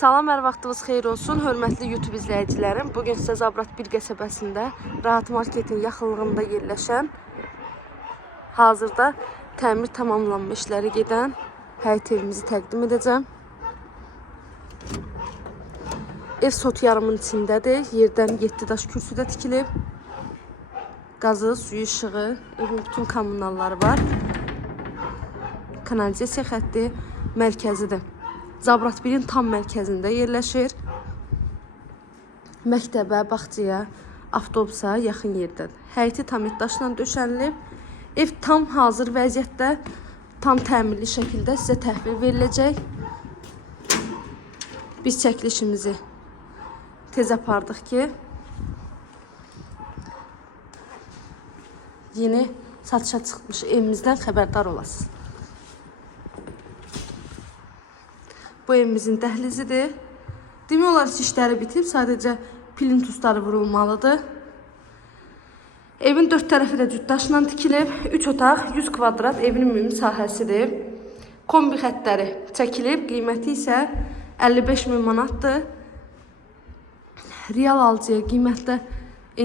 Salam, hər vaxtınız xeyir olsun, hörmətli YouTube izləyicilərim. Bugün sizə Zabrat bir qəsəbəsində Rahat Marketin yaxınlığında yerləşən hazırda təmir tamamlanma işləri gedən həyət evimizi təqdim edəcəm. Ev sot yarımın içindədir. Yerdən 7 daş kürsüdə tikilib. Qazı, suyu, işığı, evin bütün kommunalları var. Kanalizasiya xətti mərkəzidir. Zabrat 1-in tam mərkəzində yerləşir. Məktəbə, bağçaya, avtobusa yaxın yerdədir. Həyəti tam daşla döşənilib. Ev tam hazır vəziyyətdə, tam təmirli şəkildə sizə təhvil veriləcək. Biz çəkilişimizi tez apardıq ki, yeni satışa çıxmış evimizdən xəbərdar olasınız. Bu evimizin dəhlizidir. Demək olar ki, işləri bitib, sadəcə plintusları vurulmalıdır. Evin dörd tərəfi də cüt daşla tikilib. 3 otaq, 100 kvadrat evin ümumi sahəsidir. Kombi xəttləri çəkilib, qiyməti isə 55 min manatdır. Real alıcıya qiymətdə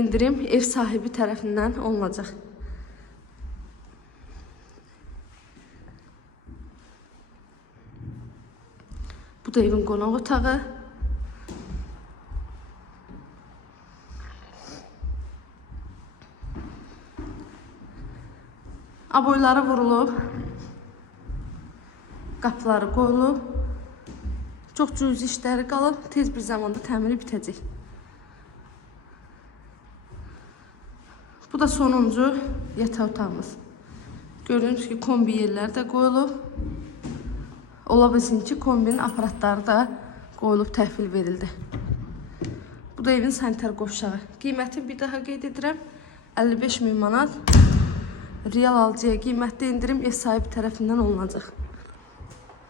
indirim ev sahibi tərəfindən olunacaq. Bu da evin qonaq otağı. Aboyları vurulub. Qapıları qoyulub. Çox cüzi işləri qalıb. Tez bir zamanda təmiri bitəcək. Bu da sonuncu yataq otağımız. Gördüğünüz ki kombi yerləri də qoyulub. Ola bilsin ki kombinin aparatları da qoyulub təhvil verildi. Bu da evin sanitar qovşağı. Qiyməti bir daha qeyd edirəm. 55 min manat. Real alıcıya qiymətdə indirim ev sahibi tərəfindən olunacaq.